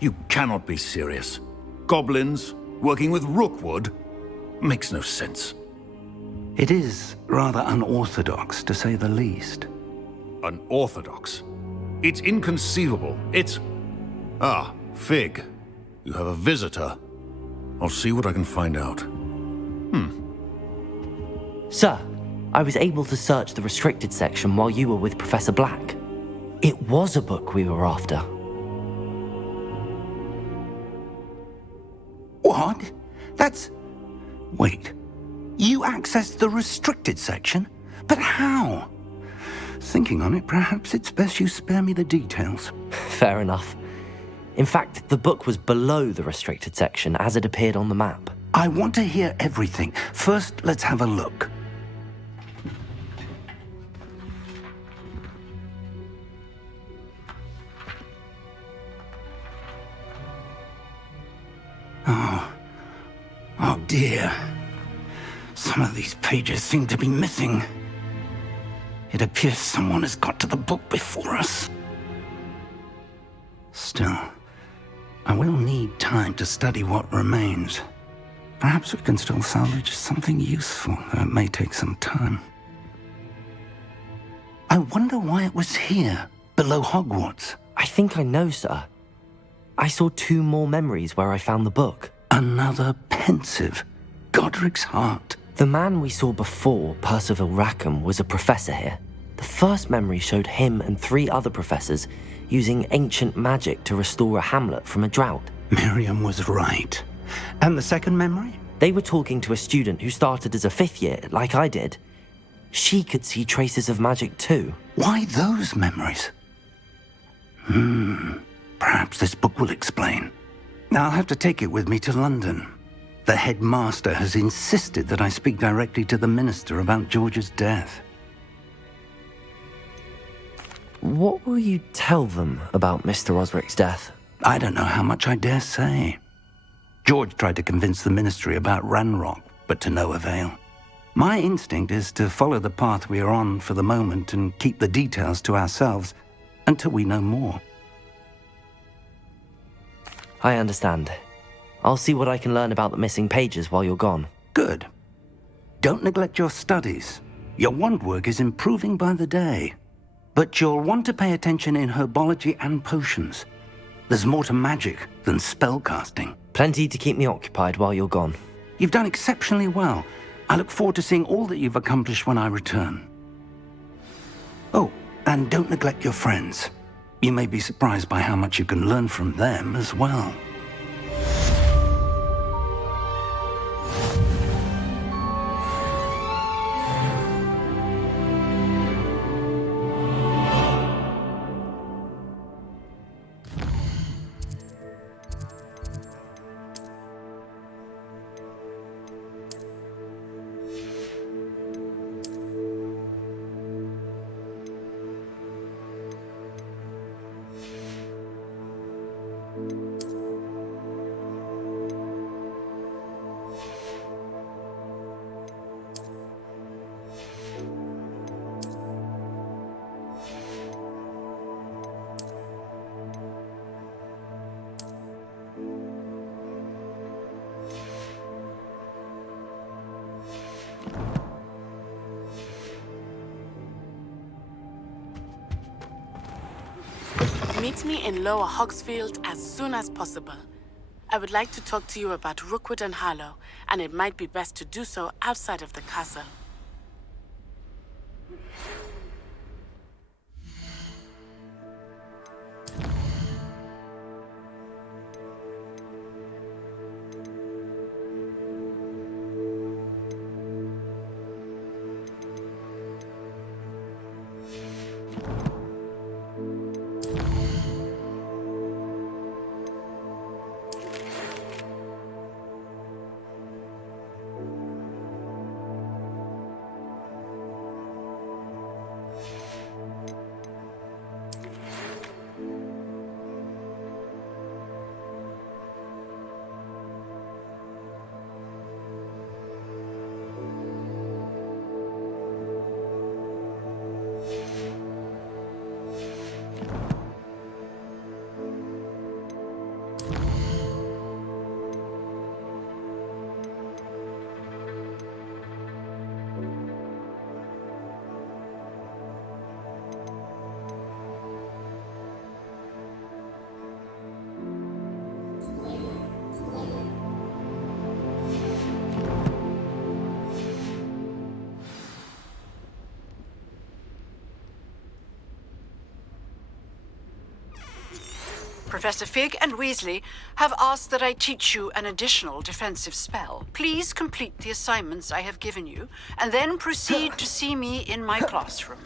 You cannot be serious. Goblins, working with Rookwood? Makes no sense. It is rather unorthodox, to say the least. Unorthodox? It's inconceivable. It's... Ah, Fig. You have a visitor. I'll see what I can find out. Sir, I was able to search the restricted section while you were with Professor Black. It was a book we were after. What? That's... Wait. You accessed the restricted section? But how? Thinking on it, perhaps it's best you spare me the details. Fair enough. In fact, the book was below the restricted section as it appeared on the map. I want to hear everything. First, let's have a look. Oh dear. Some of these pages seem to be missing. It appears someone has got to the book before us. Still, I will need time to study what remains. Perhaps we can still salvage something useful, though it may take some time. I wonder why it was here, below Hogwarts. I think I know, sir. I saw 2 more memories where I found the book. Another pensive. Godric's heart. The man we saw before, Percival Rackham, was a professor here. The first memory showed him and 3 other professors using ancient magic to restore a hamlet from a drought. Miriam was right. And the second memory? They were talking to a student who started as a 5th year, like I did. She could see traces of magic too. Why those memories? Perhaps this book will explain. I'll have to take it with me to London. The headmaster has insisted that I speak directly to the minister about George's death. What will you tell them about Mr. Osric's death? I don't know how much I dare say. George tried to convince the ministry about Ranrock, but to no avail. My instinct is to follow the path we are on for the moment and keep the details to ourselves until we know more. I understand. I'll see what I can learn about the missing pages while you're gone. Good. Don't neglect your studies. Your wand work is improving by the day. But you'll want to pay attention in herbology and potions. There's more to magic than spellcasting. Plenty to keep me occupied while you're gone. You've done exceptionally well. I look forward to seeing all that you've accomplished when I return. Oh, and don't neglect your friends. You may be surprised by how much you can learn from them as well. Meet me in Lower Hogsfield as soon as possible. I would like to talk to you about Rookwood and Harlow, and it might be best to do so outside of the castle. Professor Fig and Weasley have asked that I teach you an additional defensive spell. Please complete the assignments I have given you, and then proceed to see me in my classroom.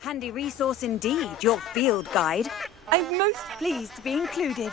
Handy resource indeed, your field guide. I'm most pleased to be included.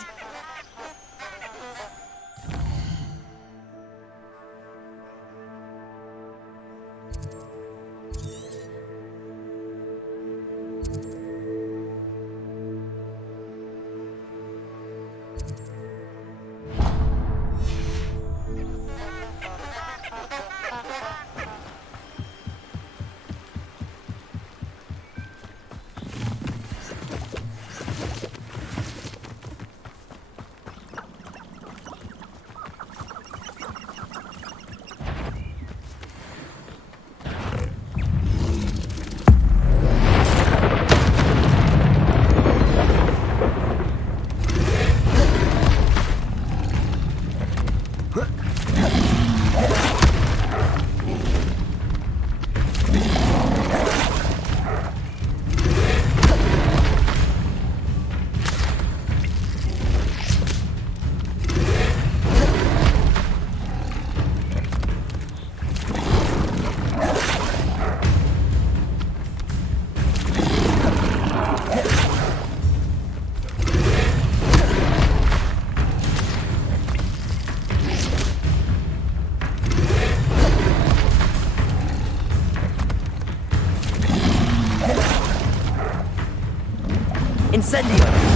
Incendio!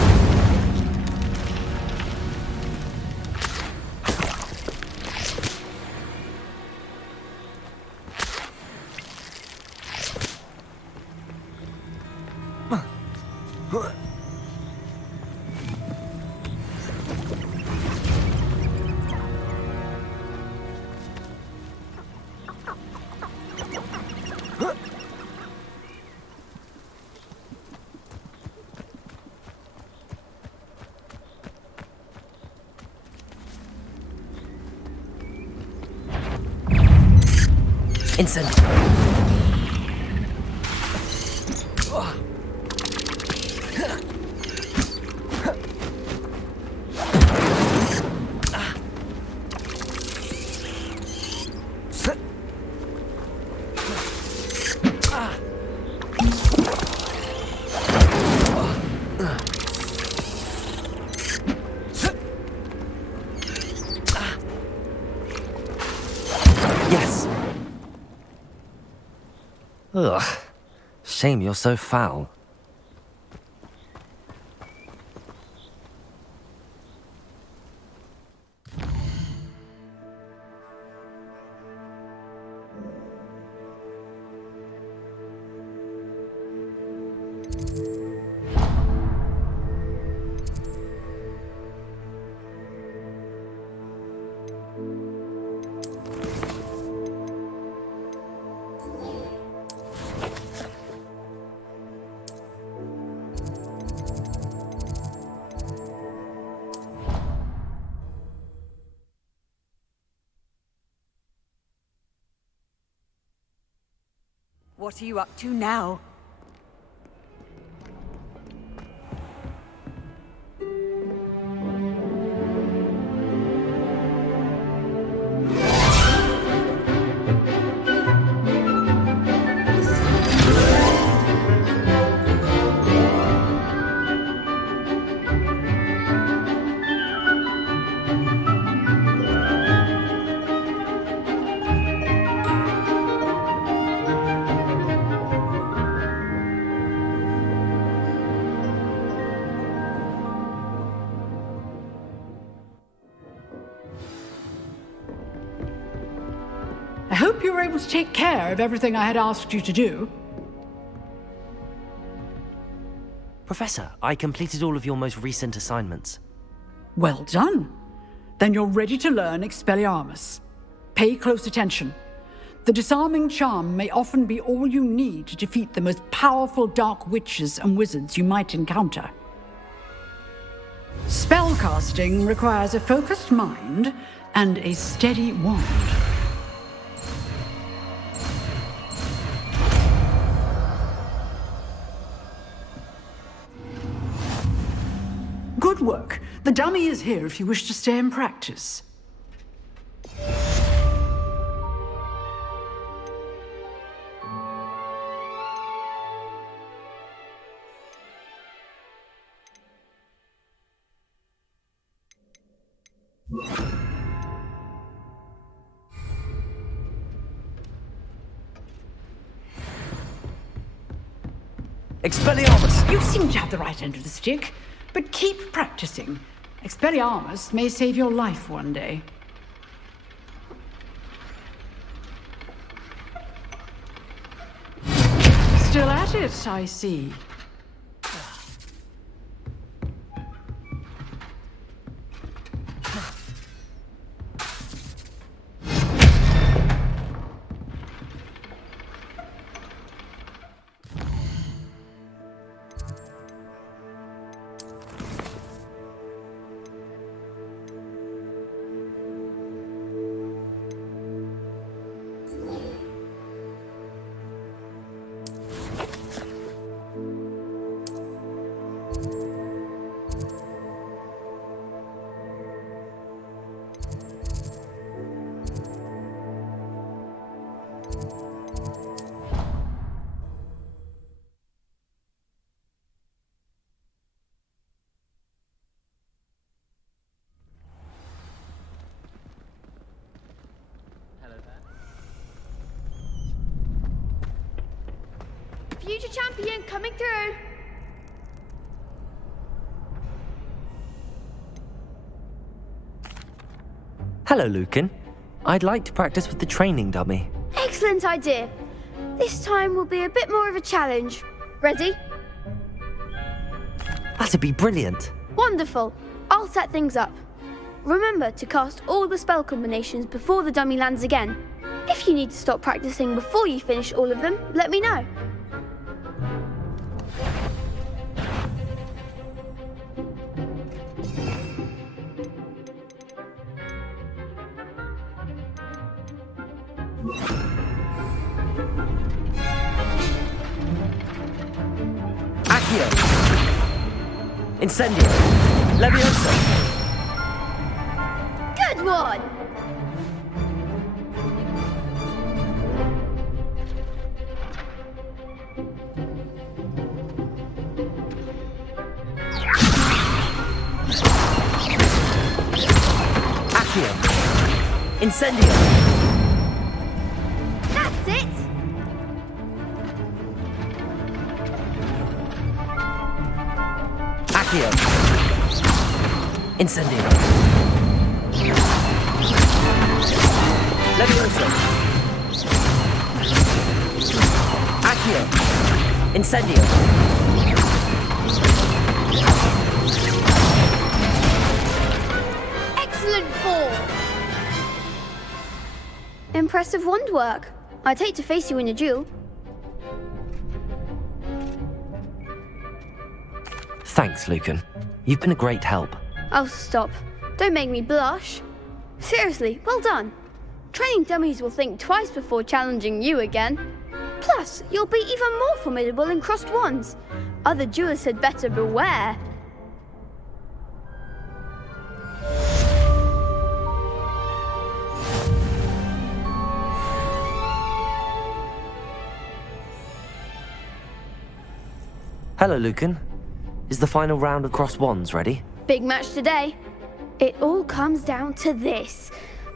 Incendio! Yes. Ugh. Shame you're so foul. What are you up to now? I hope you were able to take care of everything I had asked you to do. Professor, I completed all of your most recent assignments. Well done. Then you're ready to learn Expelliarmus. Pay close attention. The disarming charm may often be all you need to defeat the most powerful dark witches and wizards you might encounter. Spellcasting requires a focused mind and a steady wand. Good work. The dummy is here if you wish to stay and practice. Expelliarmus! You seem to have the right end of the stick, but keep practicing. Expelliarmus may save your life one day. Still at it, I see. Future champion coming through. Hello, Lucan. I'd like to practice with the training dummy. Excellent idea. This time will be a bit more of a challenge. Ready? That'd be brilliant. Wonderful. I'll set things up. Remember to cast all the spell combinations before the dummy lands again. If you need to stop practicing before you finish all of them, let me know. Accio! Incendio! Leviosa! Good one! Accio! Incendio! That's it! Accio. Incendio. Levioso. Accio. Incendio. Excellent fall! Impressive wand work. I'd hate to face you in a duel. Thanks, Lucan. You've been a great help. Oh, stop. Don't make me blush. Seriously, well done. Training dummies will think twice before challenging you again. Plus, you'll be even more formidable in crossed wands. Other duelists had better beware. Hello, Lucan. Is the final round of crossed wands ready? Big match today. It all comes down to this.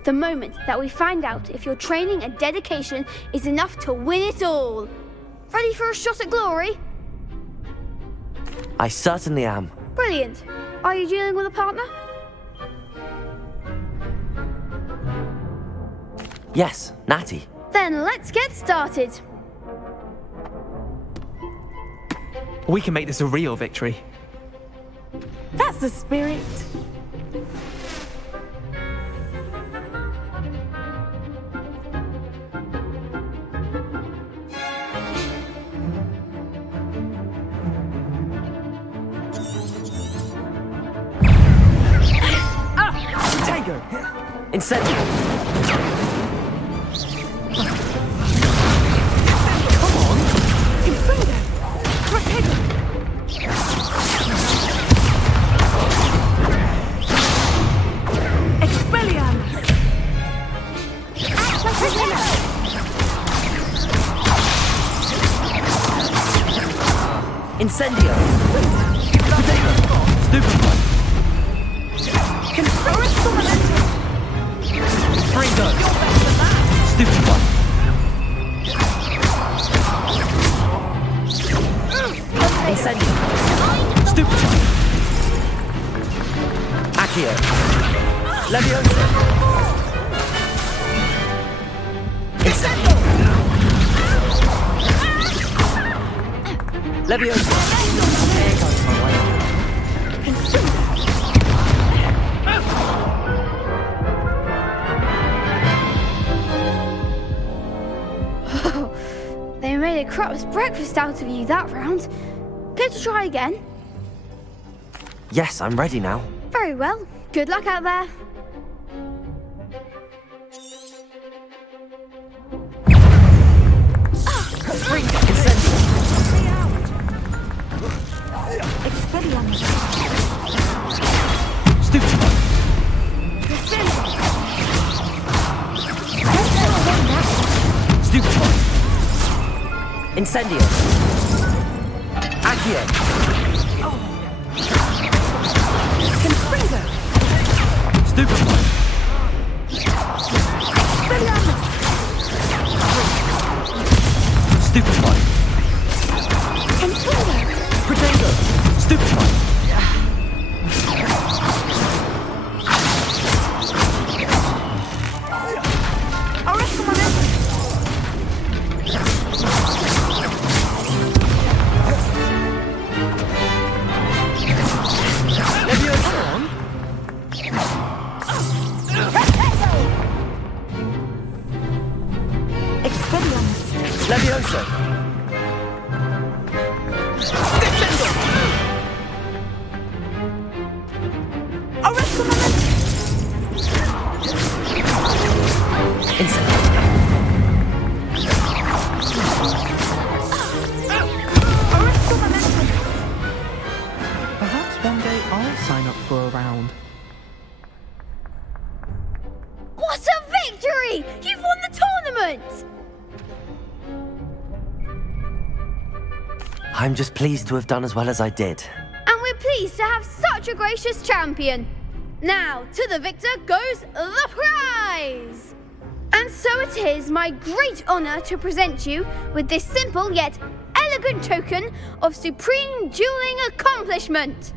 The moment that we find out if your training and dedication is enough to win it all. Ready for a shot at glory? I certainly am. Brilliant. Are you dealing with a partner? Yes, Natty. Then let's get started. We can make this a real victory. That's the spirit. Tango! Incendio! Come on! Infundo! Protego! Expelliarmus! Incendio! Protego! Stupefy! Fringo! Stupefy! Incendio! Stupefy! Accio! Levioso! Incendio! Levioso! There goes my way. They made a crap's breakfast out of you that round. Care to try again? Yes, I'm ready now. Very well. Good luck out there. Expelliarmus! Stupefy! Stupefy! Incendio! Accio! Confringo! Stupefy! Expelliarmus! Stupefy! Confringo! Protego! Stupefy! Arresto momento! Levioso! Expelliarmus! Levioso! Arresto momento! Incendio! Arresto momento! Perhaps one day I'll sign up for a round. What a victory! You've won the tournament! I'm just pleased to have done as well as I did. And we're pleased to have such a gracious champion. Now, to the victor goes the prize! And so it is my great honor to present you with this simple yet elegant token of supreme dueling accomplishment.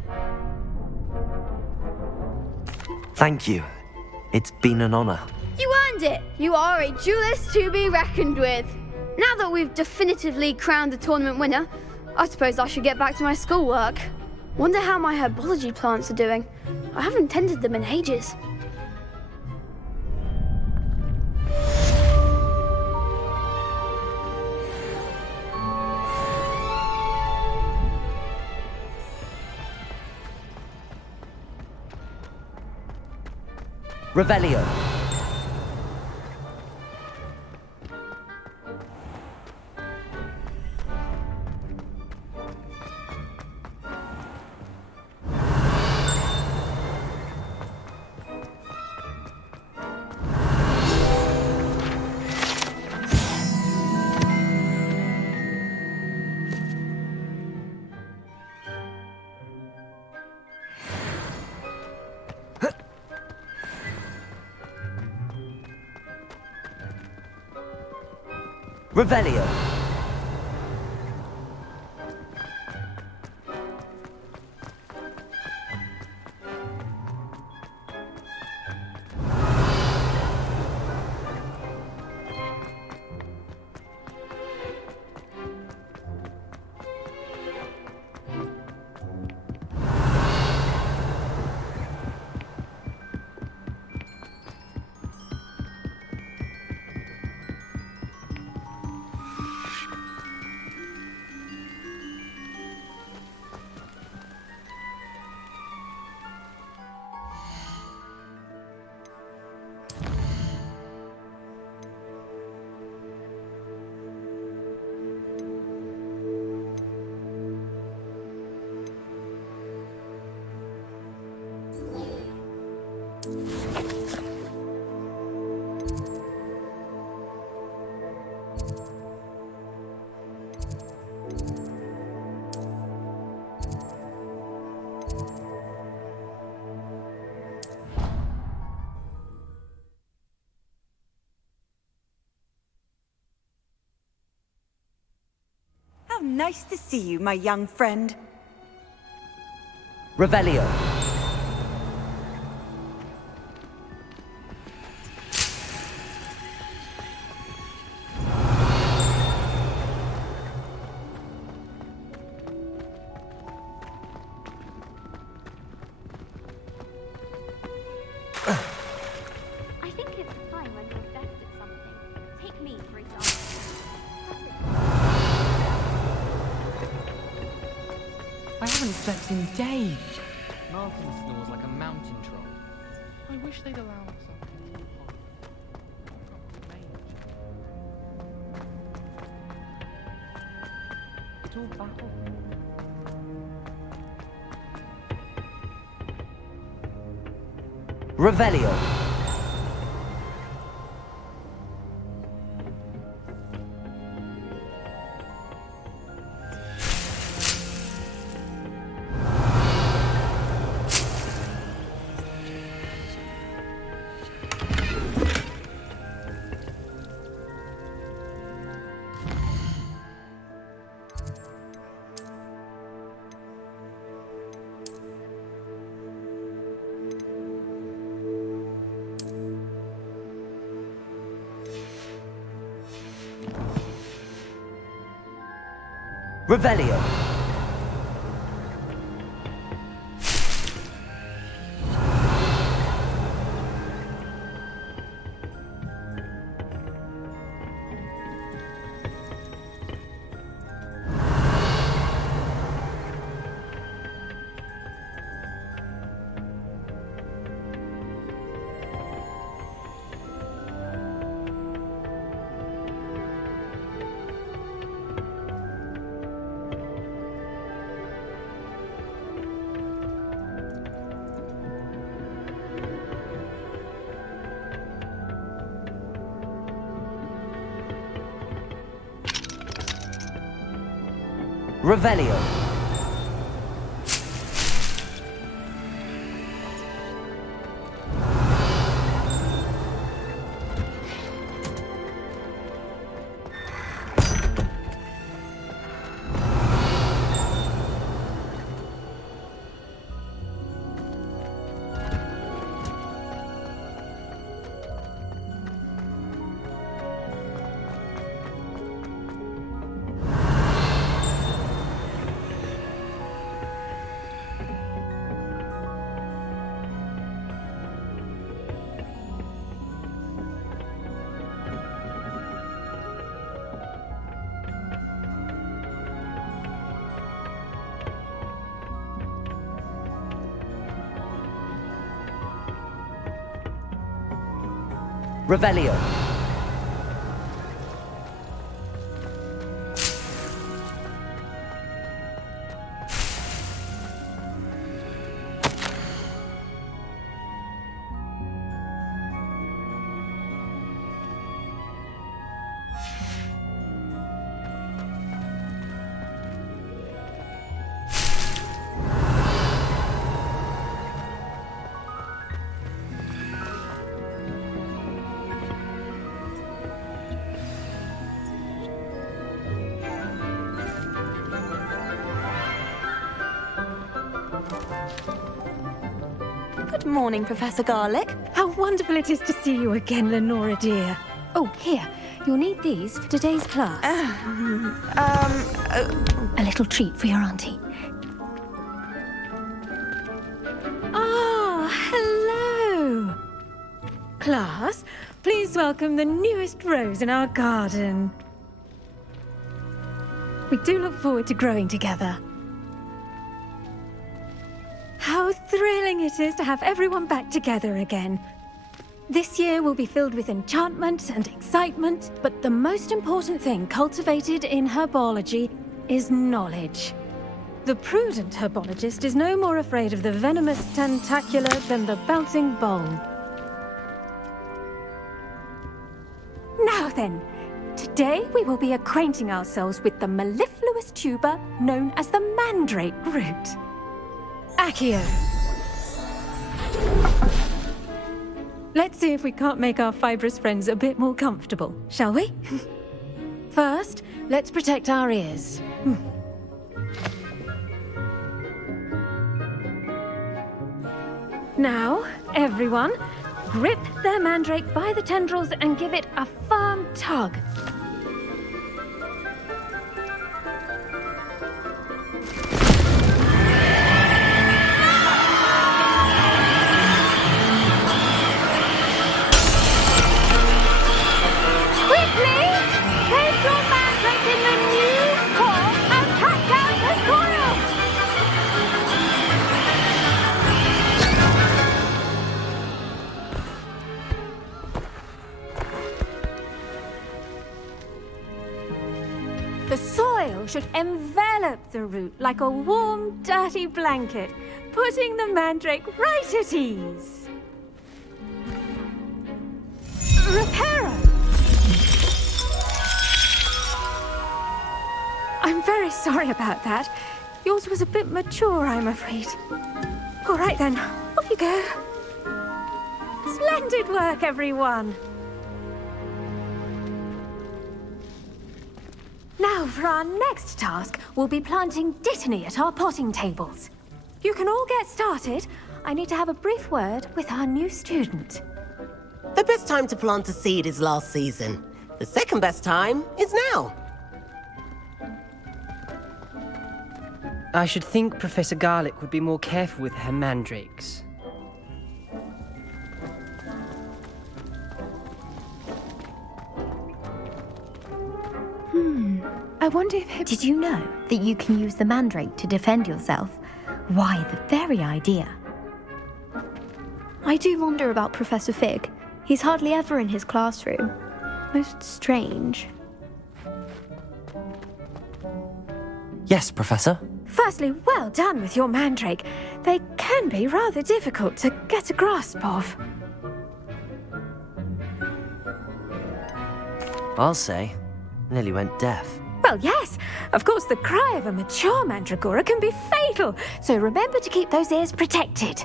Thank you. It's been an honor. You earned it! You are a duelist to be reckoned with. Now that we've definitively crowned the tournament winner, I suppose I should get back to my schoolwork. Wonder how my herbology plants are doing. I haven't tended them in ages. Revelio. Revelio. How nice to see you, my young friend. Revelio. I think it's time when you're best at something. Take me, for example. I haven't slept in days. Martin snores like a mountain troll. I wish they'd allow us something to pop. It all baffles me. Revelio. Revelio. Revelio. Revelio. Good morning, Professor Garlic. How wonderful it is to see you again, Lenora dear. Oh, here. You'll need these for today's class. A little treat for your auntie. Ah, hello. Class, please welcome the newest rose in our garden. We do look forward to growing together. How thrilling it is to have everyone back together again. This year will be filled with enchantment and excitement, but the most important thing cultivated in herbology is knowledge. The prudent herbologist is no more afraid of the venomous tentacula than the bouncing bowl. Now then, today we will be acquainting ourselves with the mellifluous tuber known as the mandrake root. Accio. Let's see if we can't make our fibrous friends a bit more comfortable, shall we? First, let's protect our ears. Now, everyone, grip their mandrake by the tendrils and give it a firm tug. The soil should envelop the root like a warm, dirty blanket, putting the mandrake right at ease. Reparo! I'm very sorry about that. Yours was a bit mature, I'm afraid. All right then, off you go. Splendid work, everyone. Now, for our next task, we'll be planting dittany at our potting tables. You can all get started. I need to have a brief word with our new student. The best time to plant a seed is last season. The second best time is now. I should think Professor Garlic would be more careful with her mandrakes. I wonder if... Did you know that you can use the mandrake to defend yourself? Why, the very idea. I do wonder about Professor Fig. He's hardly ever in his classroom. Most strange. Yes, Professor. Firstly, well done with your mandrake. They can be rather difficult to get a grasp of. I'll say. Nearly went deaf. Well, yes. Of course, the cry of a mature mandragora can be fatal, so remember to keep those ears protected.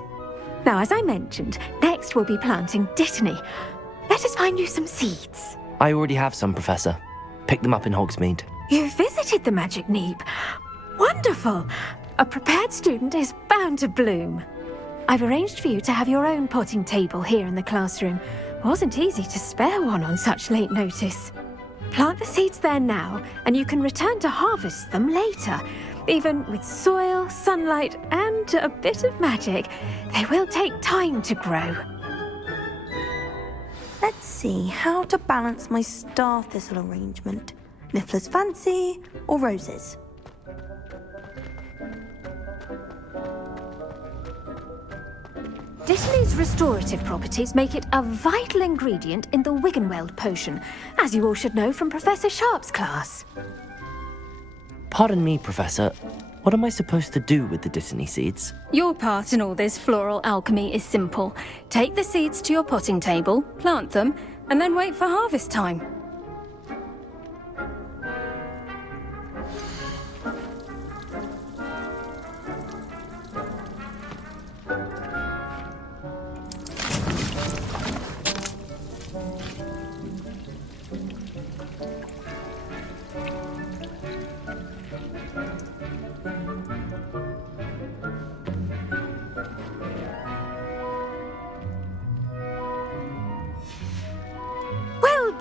Now, as I mentioned, next we'll be planting dittany. Let us find you some seeds. I already have some, Professor. Picked them up in Hogsmeade. You visited the Magic Neep. Wonderful. A prepared student is bound to bloom. I've arranged for you to have your own potting table here in the classroom. Wasn't easy to spare one on such late notice. Plant the seeds there now, and you can return to harvest them later. Even with soil, sunlight, and a bit of magic, they will take time to grow. Let's see how to balance my star thistle arrangement. Niffler's fancy or roses? Dittany's restorative properties make it a vital ingredient in the Wiggenweld potion, as you all should know from Professor Sharp's class. Pardon me, Professor. What am I supposed to do with the Dittany seeds? Your part in all this floral alchemy is simple. Take the seeds to your potting table, plant them, and then wait for harvest time.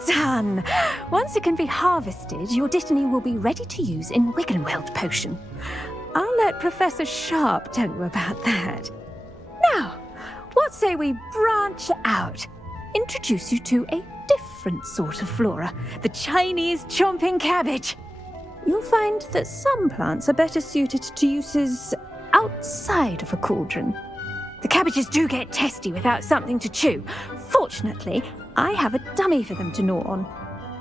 Done! Once it can be harvested, your Dittany will be ready to use in Wiggenweld potion. I'll let Professor Sharp tell you about that. Now, what say we branch out? Introduce you to a different sort of flora, the Chinese chomping cabbage. You'll find that some plants are better suited to uses outside of a cauldron. The cabbages do get testy without something to chew. Fortunately, I have a dummy for them to gnaw on.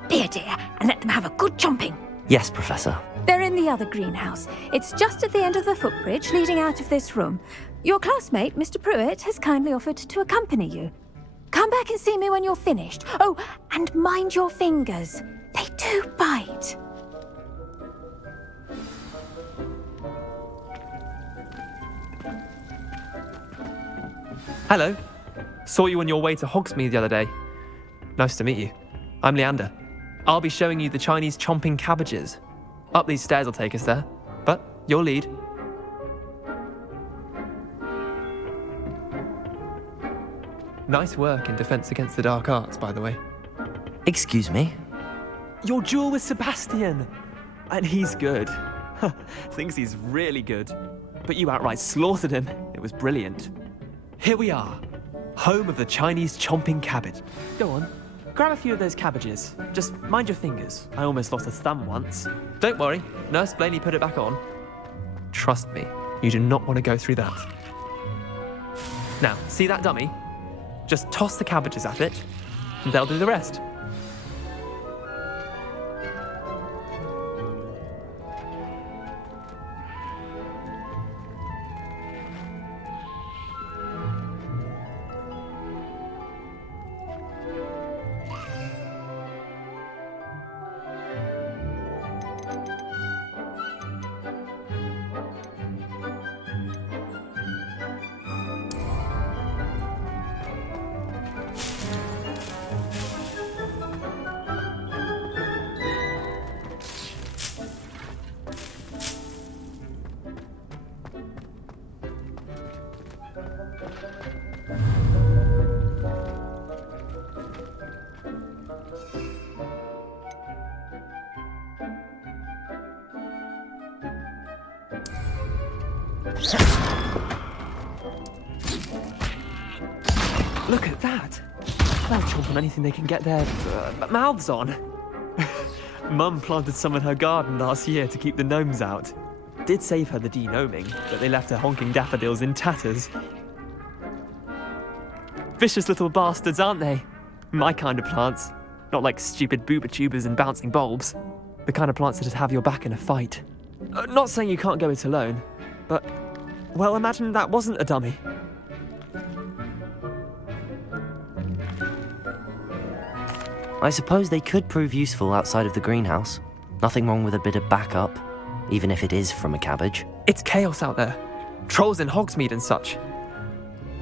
Be a dear and let them have a good chomping. Yes, Professor. They're in the other greenhouse. It's just at the end of the footbridge leading out of this room. Your classmate, Mr. Pruitt, has kindly offered to accompany you. Come back and see me when you're finished. Oh, and mind your fingers. They do bite. Hello. Saw you on your way to Hogsmeade the other day. Nice to meet you. I'm Leander. I'll be showing you the Chinese chomping cabbages. Up these stairs will take us there, but you'll lead. Nice work in Defense Against the Dark Arts, by the way. Excuse me? Your duel with Sebastian! And he's good. Thinks he's really good. But you outright slaughtered him. It was brilliant. Here we are. Home of the Chinese chomping cabbage. Go on. Grab a few of those cabbages. Just mind your fingers. I almost lost a thumb once. Don't worry. Nurse Blaney put it back on. Trust me. You do not want to go through that. Now, see that dummy? Just toss the cabbages at it, and they'll do the rest. Look at that! They'll chomp on anything they can get their mouths on. Mum planted some in her garden last year to keep the gnomes out. Did save her the de-gnoming, but they left her honking daffodils in tatters. Vicious little bastards, aren't they? My kind of plants. Not like stupid booba tubers and bouncing bulbs. The kind of plants that just have your back in a fight. Not saying you can't go it alone, but, well, imagine that wasn't a dummy. I suppose they could prove useful outside of the greenhouse. Nothing wrong with a bit of backup, even if it is from a cabbage. It's chaos out there. Trolls in Hogsmeade and such.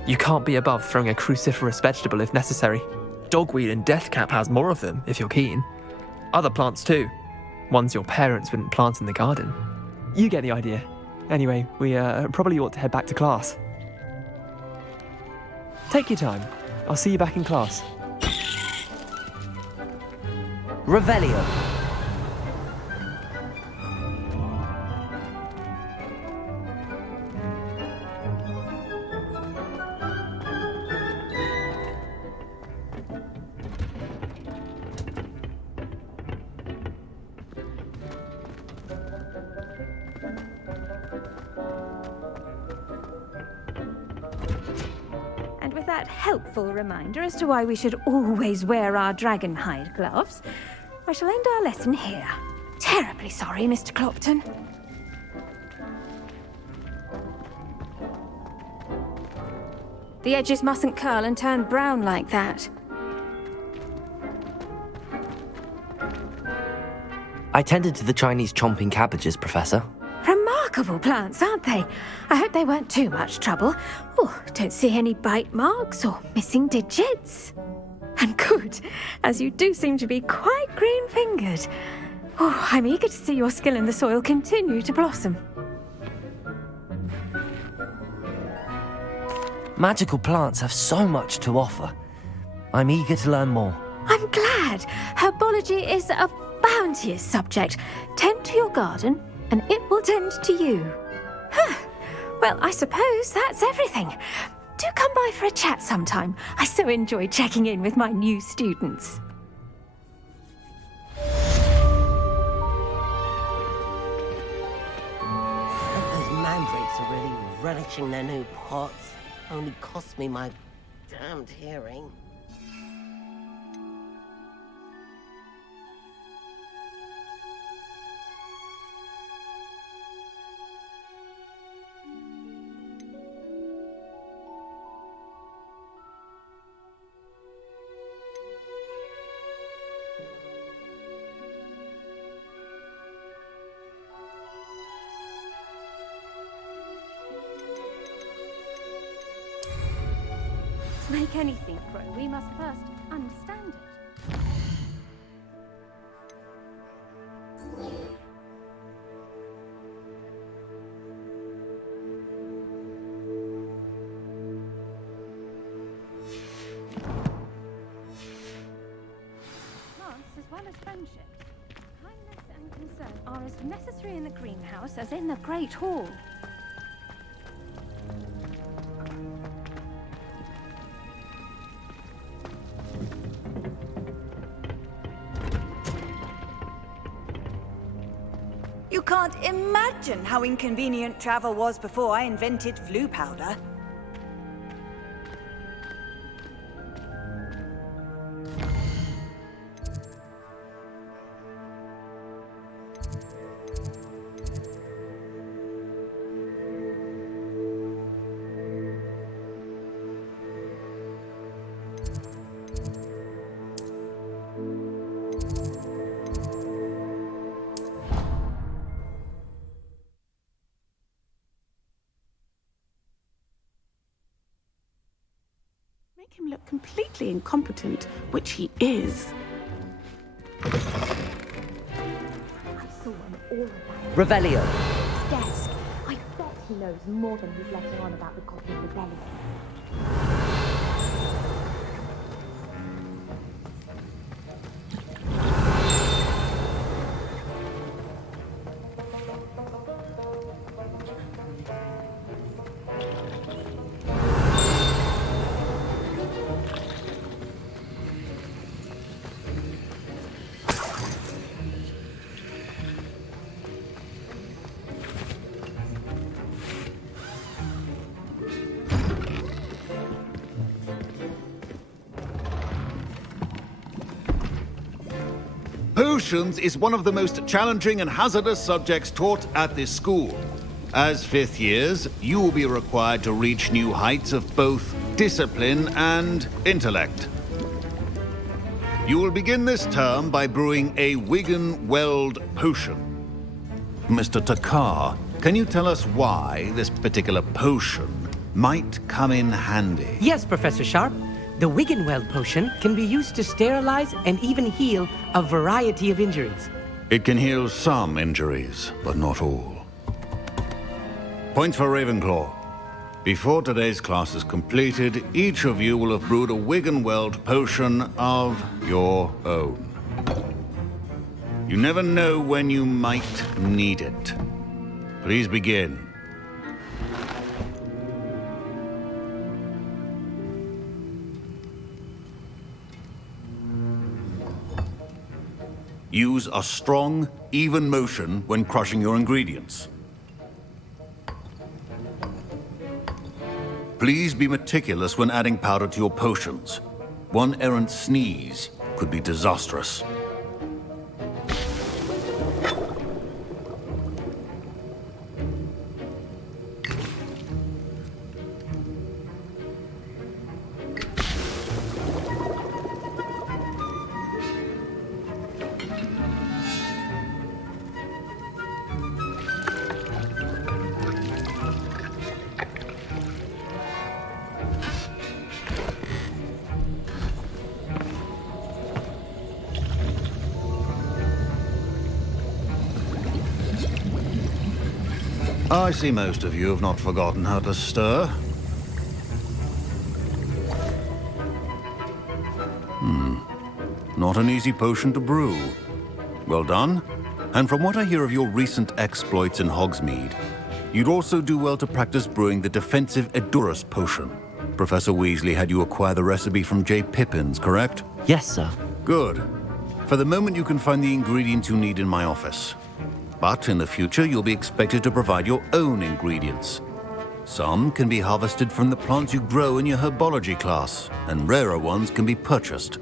You can't be above throwing a cruciferous vegetable if necessary. Dogweed and deathcap has more of them, if you're keen. Other plants too. Ones your parents wouldn't plant in the garden. You get the idea. Anyway, we probably ought to head back to class. Take your time. I'll see you back in class. Revelio. that helpful reminder as to why we should always wear our dragon hide gloves, I shall end our lesson here. Terribly sorry, Mr. Clopton. The edges mustn't curl and turn brown like that. I tended to the Chinese chomping cabbages, Professor. Remarkable plants, aren't they? I hope they weren't too much trouble. Oh, don't see any bite marks or missing digits. And good, as you do seem to be quite green-fingered. Oh, I'm eager to see your skill in the soil continue to blossom. Magical plants have so much to offer. I'm eager to learn more. I'm glad. Herbology is a bounteous subject. Tend to your garden, and it will tend to you. Huh. Well, I suppose that's everything. Do come by for a chat sometime. I so enjoy checking in with my new students. Those mandrakes are really relishing their new pots. Only cost me my damned hearing. To make anything grow, we must first understand it. Plants as well as friendships. Kindness and concern are as necessary in the greenhouse as in the Great Hall. You can't imagine how inconvenient travel was before I invented flu powder. Make him look completely incompetent, which he is. I saw an aura back Revelio. at his desk. I bet he knows more than he's letting on about the Goblin Rebellion. Potions is one of the most challenging and hazardous subjects taught at this school. As fifth years, you will be required to reach new heights of both discipline and intellect. You will begin this term by brewing a Wigan-Weld potion. Mr. Takar, can you tell us why this particular potion might come in handy? Yes, Professor Sharp. The Wigan-Weld potion can be used to sterilize and even heal a variety of injuries. It can heal some injuries, but not all. Points for Ravenclaw. Before today's class is completed, each of you will have brewed a Wigan-Weld potion of your own. You never know when you might need it. Please begin. Use a strong, even motion when crushing your ingredients. Please be meticulous when adding powder to your potions. One errant sneeze could be disastrous. I see most of you have not forgotten how to stir. Not an easy potion to brew. Well done. And from what I hear of your recent exploits in Hogsmeade, you'd also do well to practice brewing the defensive Edurus potion. Professor Weasley had you acquire the recipe from J. Pippin's, correct? Yes, sir. Good. For the moment, you can find the ingredients you need in my office. But in the future, you'll be expected to provide your own ingredients. Some can be harvested from the plants you grow in your herbology class, and rarer ones can be purchased.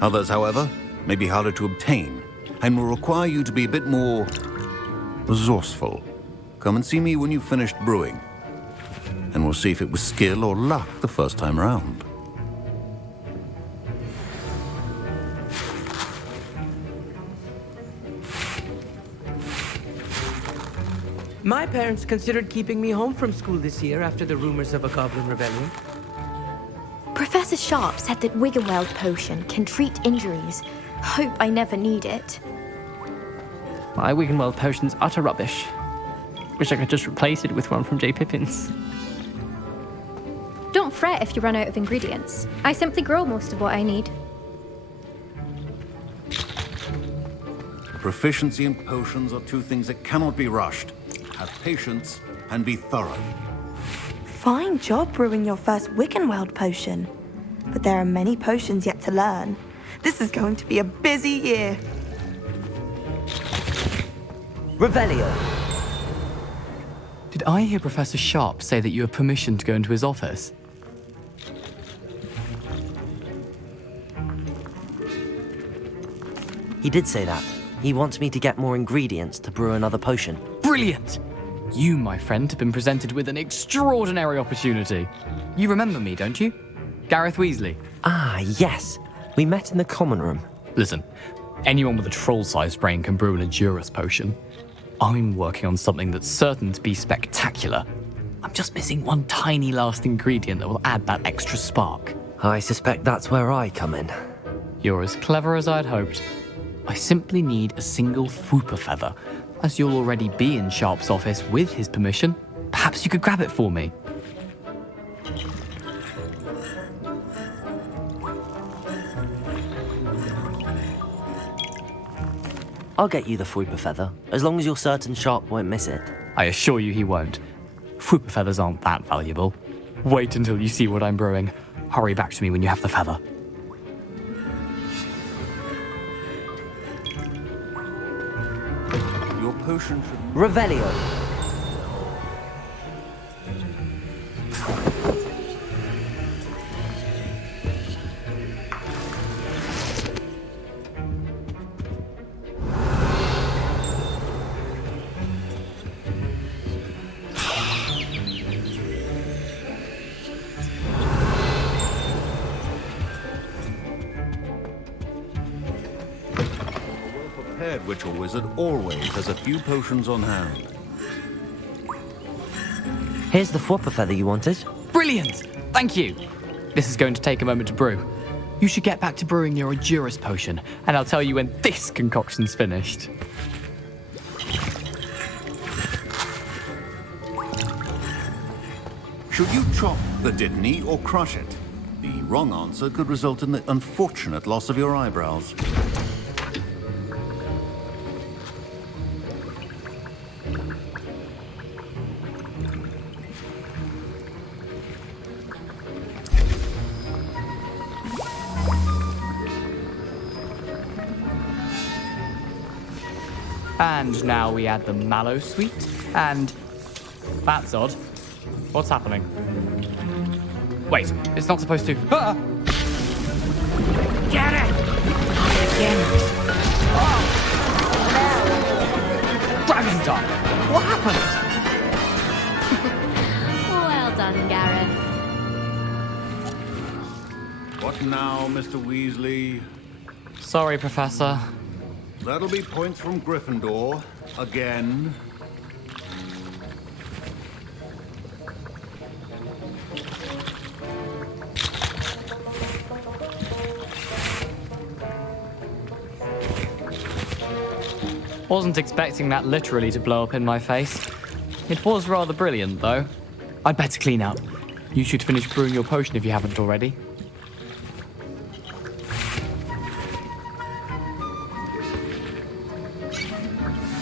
Others, however, may be harder to obtain, and will require you to be a bit more resourceful. Come and see me when you've finished brewing, and we'll see if it was skill or luck the first time round. My parents considered keeping me home from school this year after the rumors of a goblin rebellion. Professor Sharp said that Wiggenweld potion can treat injuries. Hope I never need it. My Wiggenweld potion's utter rubbish. Wish I could just replace it with one from J. Pippin's. Don't fret if you run out of ingredients. I simply grow most of what I need. Proficiency in potions are two things that cannot be rushed. Have patience and be thorough. Fine job brewing your first Wiggenweld potion. But there are many potions yet to learn. This is going to be a busy year. Revelio. Did I hear Professor Sharp say that you have permission to go into his office? He did say that. He wants me to get more ingredients to brew another potion. Brilliant! You, my friend, have been presented with an extraordinary opportunity. You remember me, don't you? Gareth Weasley. Ah, yes. We met in the common room. Listen, anyone with a troll-sized brain can brew an Edurus potion. I'm working on something that's certain to be spectacular. I'm just missing one tiny last ingredient that will add that extra spark. I suspect that's where I come in. You're as clever as I'd hoped. I simply need a single Fwooper feather. As you'll already be in Sharp's office with his permission, perhaps you could grab it for me. I'll get you the Fwooper feather, as long as you're certain Sharp won't miss it. I assure you he won't. Fwooper feathers aren't that valuable. Wait until you see what I'm brewing. Hurry back to me when you have the feather. Your potion should... Revelio. Prepared witch or wizard always has a few potions on hand. Here's the Fwooper feather you wanted. Brilliant! Thank you! This is going to take a moment to brew. You should get back to brewing your Edurus potion, and I'll tell you when this concoction's finished. Should you chop the Dittany or crush it? The wrong answer could result in the unfortunate loss of your eyebrows. And now we add the mallow sweet, and... that's odd. What's happening? Wait, it's not supposed to... Ah! Get it! Again. Dragon Dog! What happened? Well done, Gareth. What now, Mr. Weasley? Sorry, Professor. That'll be points from Gryffindor. Again. Wasn't expecting that literally to blow up in my face. It was rather brilliant, though. I'd better clean up. You should finish brewing your potion if you haven't already.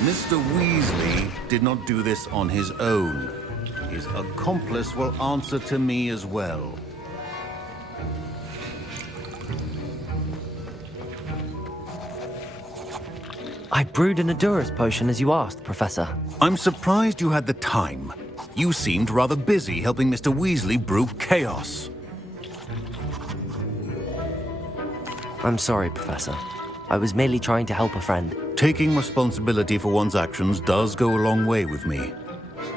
Mr. Weasley did not do this on his own. His accomplice will answer to me as well. I brewed an Adurus potion as you asked, Professor. I'm surprised you had the time. You seemed rather busy helping Mr. Weasley brew chaos. I'm sorry, Professor. I was merely trying to help a friend. Taking responsibility for one's actions does go a long way with me.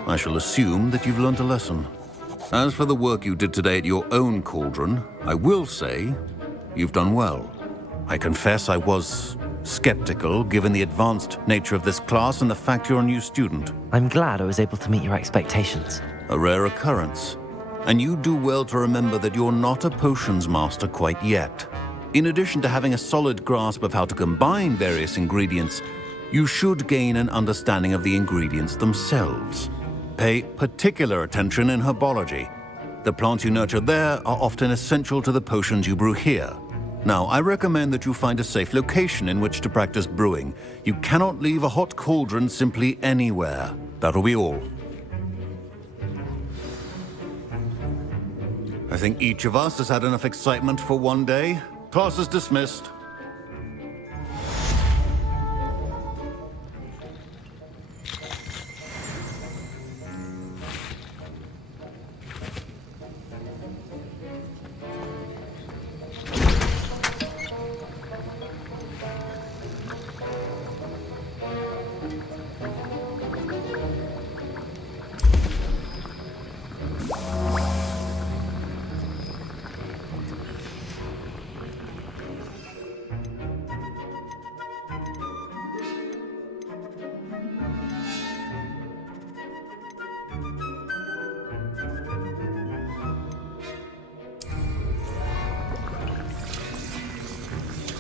I shall assume that you've learnt a lesson. As for the work you did today at your own cauldron, I will say you've done well. I confess I was skeptical, given the advanced nature of this class and the fact you're a new student. I'm glad I was able to meet your expectations. A rare occurrence. And you do well to remember that you're not a potions master quite yet. In addition to having a solid grasp of how to combine various ingredients, you should gain an understanding of the ingredients themselves. Pay particular attention in herbology. The plants you nurture there are often essential to the potions you brew here. Now, I recommend that you find a safe location in which to practice brewing. You cannot leave a hot cauldron simply anywhere. That'll be all. I think each of us has had enough excitement for one day. Class is dismissed.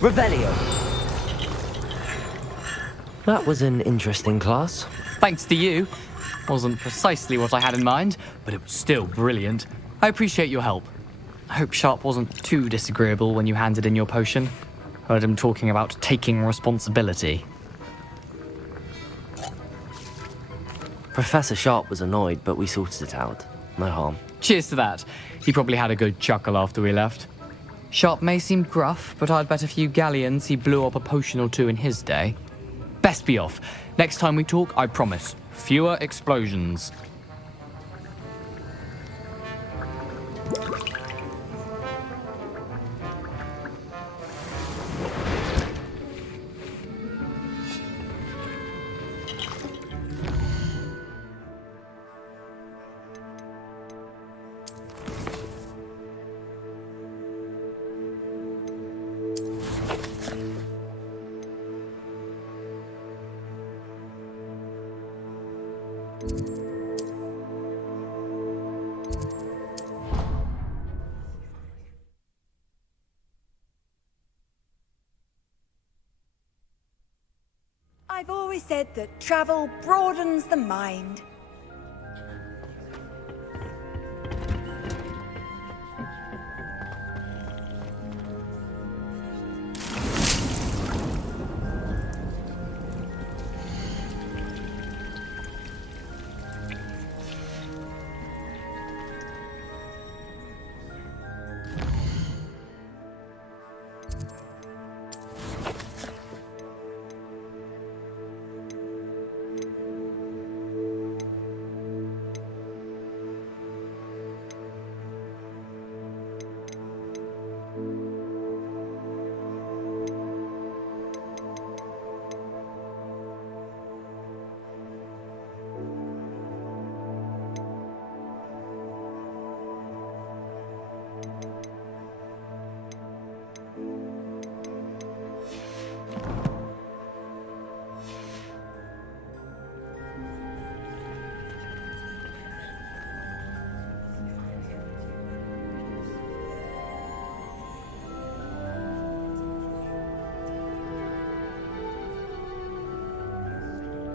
Revelio. That was an interesting class. Thanks to you. Wasn't precisely what I had in mind, but it was still brilliant. I appreciate your help. I hope Sharp wasn't too disagreeable when you handed in your potion. Heard him talking about taking responsibility. Professor Sharp was annoyed, but we sorted it out. No harm. Cheers to that. He probably had a good chuckle after we left. Sharp may seem gruff, but I'd bet a few galleons he blew up a potion or two in his day. Best be off. Next time we talk, I promise, fewer explosions. I've always said that travel broadens the mind.